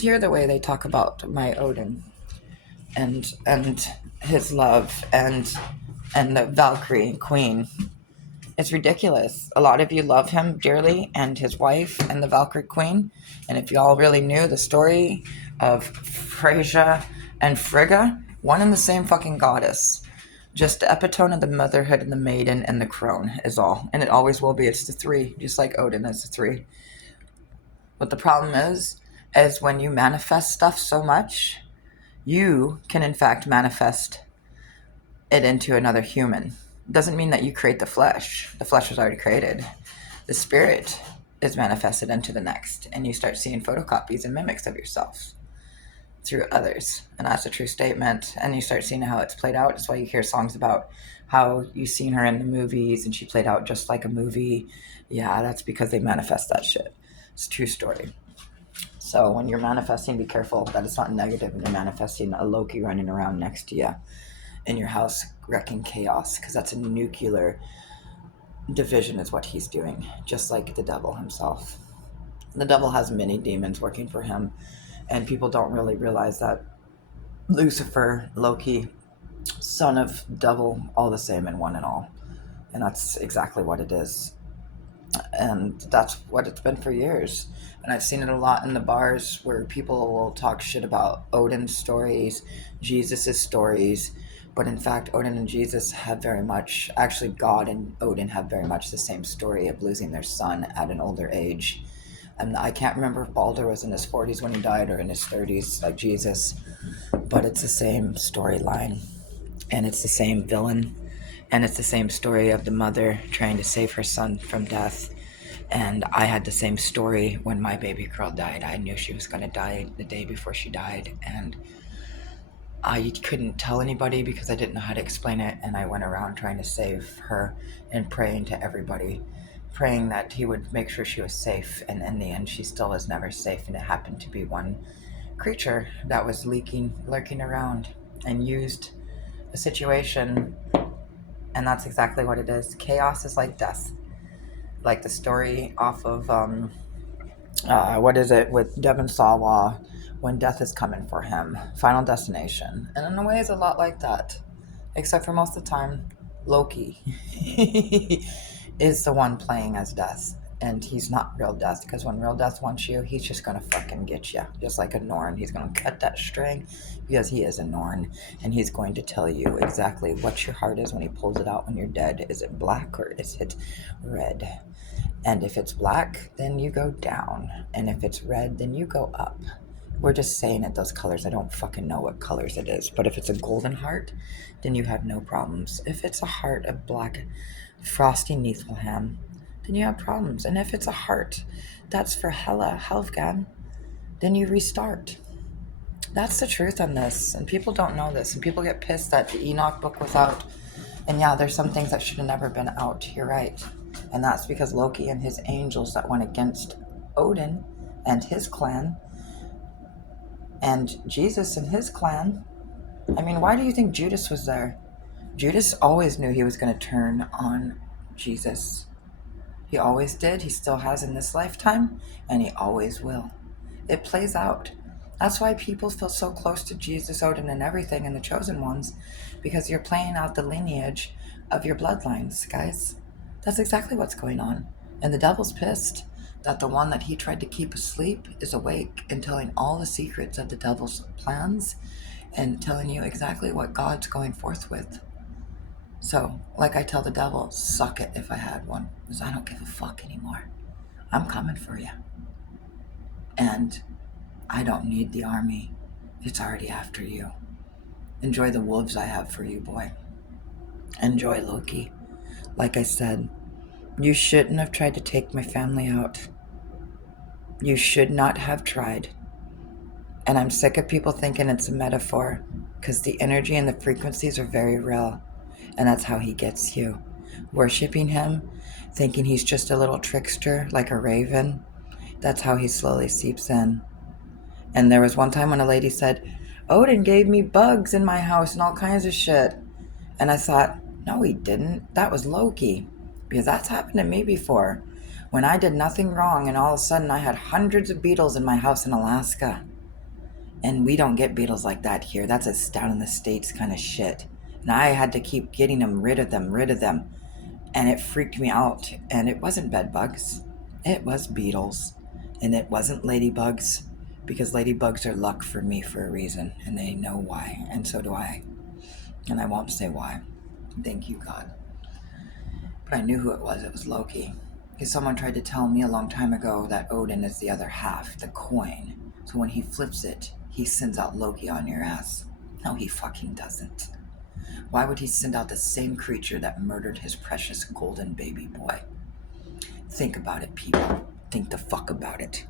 Hear the way they talk about my Odin and his love and the Valkyrie queen. It's ridiculous. A lot of you love him dearly and his wife and the Valkyrie queen. And if y'all really knew the story of Freyja and Frigga, one and the same fucking goddess. Just the epitome of the motherhood and the maiden and the crone is all. And it always will be. It's the three, just like Odin is the three. But the problem is when you manifest stuff so much, you can in fact manifest it into another human. It doesn't mean that you create the flesh. The flesh was already created. The spirit is manifested into the next, and you start seeing photocopies and mimics of yourself through others. And that's a true statement. And you start seeing how it's played out. That's why you hear songs about how you've seen her in the movies and she played out just like a movie. Yeah, that's because they manifest that shit. It's a true story. So when you're manifesting, be careful that it's not negative and you're manifesting a Loki running around next to you in your house wrecking chaos, because that's a nuclear division is what he's doing, just like the devil himself. The devil has many demons working for him, and people don't really realize that Lucifer, Loki, son of devil, all the same in one and all. And that's exactly what it is. And that's what it's been for years. And I've seen it a lot in the bars where people will talk shit about Odin's stories, Jesus's stories, but in fact, Odin and Jesus have very much, actually, God and Odin have very much the same story of losing their son at an older age. And I can't remember if Balder was in his 40s when he died or in his 30s, like Jesus, but it's the same storyline, and it's the same villain, and it's the same story of the mother trying to save her son from death. And I had the same story when my baby girl died. I knew she was going to die the day before she died, and I couldn't tell anybody because I didn't know how to explain it, and I went around trying to save her and praying to everybody, praying that he would make sure she was safe, and in the end she still was never safe, and it happened to be one creature that was lurking around and used a situation, and that's exactly what it is. Chaos is like death. Like the story off of, what is it, with Devon Sawa, when death is coming for him, Final Destination. And in a way, it's a lot like that. Except for most of the time, Loki is the one playing as death. And he's not real death, because when real death wants you, he's just gonna fucking get you. Just like a Norn. He's gonna cut that string because he is a Norn. And he's going to tell you exactly what your heart is when he pulls it out when you're dead. Is it black or is it red? And if it's black, then you go down. And if it's red, then you go up. We're just saying it, those colors. I don't fucking know what colors it is. But if it's a golden heart, then you have no problems. If it's a heart of black frosty Niflheim, then you have problems. And if it's a heart that's for Hela, Helvgan, then you restart. That's the truth on this. And people don't know this. And people get pissed that the Enoch book was out. And yeah, there's some things that should have never been out. You're right. And that's because Loki and his angels that went against Odin and his clan, and Jesus and his clan. I mean, why do you think Judas was there? Judas always knew he was going to turn on Jesus. He always did. He still has in this lifetime, and he always will. It plays out. That's why people feel so close to Jesus, Odin, and everything, and the chosen ones, because you're playing out the lineage of your bloodlines, guys. That's exactly what's going on. And the devil's pissed that the one that he tried to keep asleep is awake and telling all the secrets of the devil's plans and telling you exactly what God's going forth with. So, like I tell the devil, suck it if I had one, because I don't give a fuck anymore. I'm coming for you. And I don't need the army. It's already after you. Enjoy the wolves I have for you, boy. Enjoy Loki. Like I said, you shouldn't have tried to take my family out. You should not have tried. And I'm sick of people thinking it's a metaphor, because the energy and the frequencies are very real. And that's how he gets you. Worshipping him, thinking he's just a little trickster like a raven. That's how he slowly seeps in. And there was one time when a lady said, Odin gave me bugs in my house and all kinds of shit. And I thought, no, he didn't. That was Loki. Because that's happened to me before. When I did nothing wrong and all of a sudden I had hundreds of beetles in my house in Alaska. And we don't get beetles like that here. That's a down in the States kind of shit. And I had to keep getting rid of them. And it freaked me out. And it wasn't bed bugs. It was beetles. And it wasn't ladybugs. Because ladybugs are luck for me for a reason. And they know why. And so do I. And I won't say why. Thank you, God. But I knew who it was. It was Loki. Because someone tried to tell me a long time ago that Odin is the other half, the coin. So when he flips it, he sends out Loki on your ass. No, he fucking doesn't. Why would he send out the same creature that murdered his precious golden baby boy? Think about it, people. Think the fuck about it.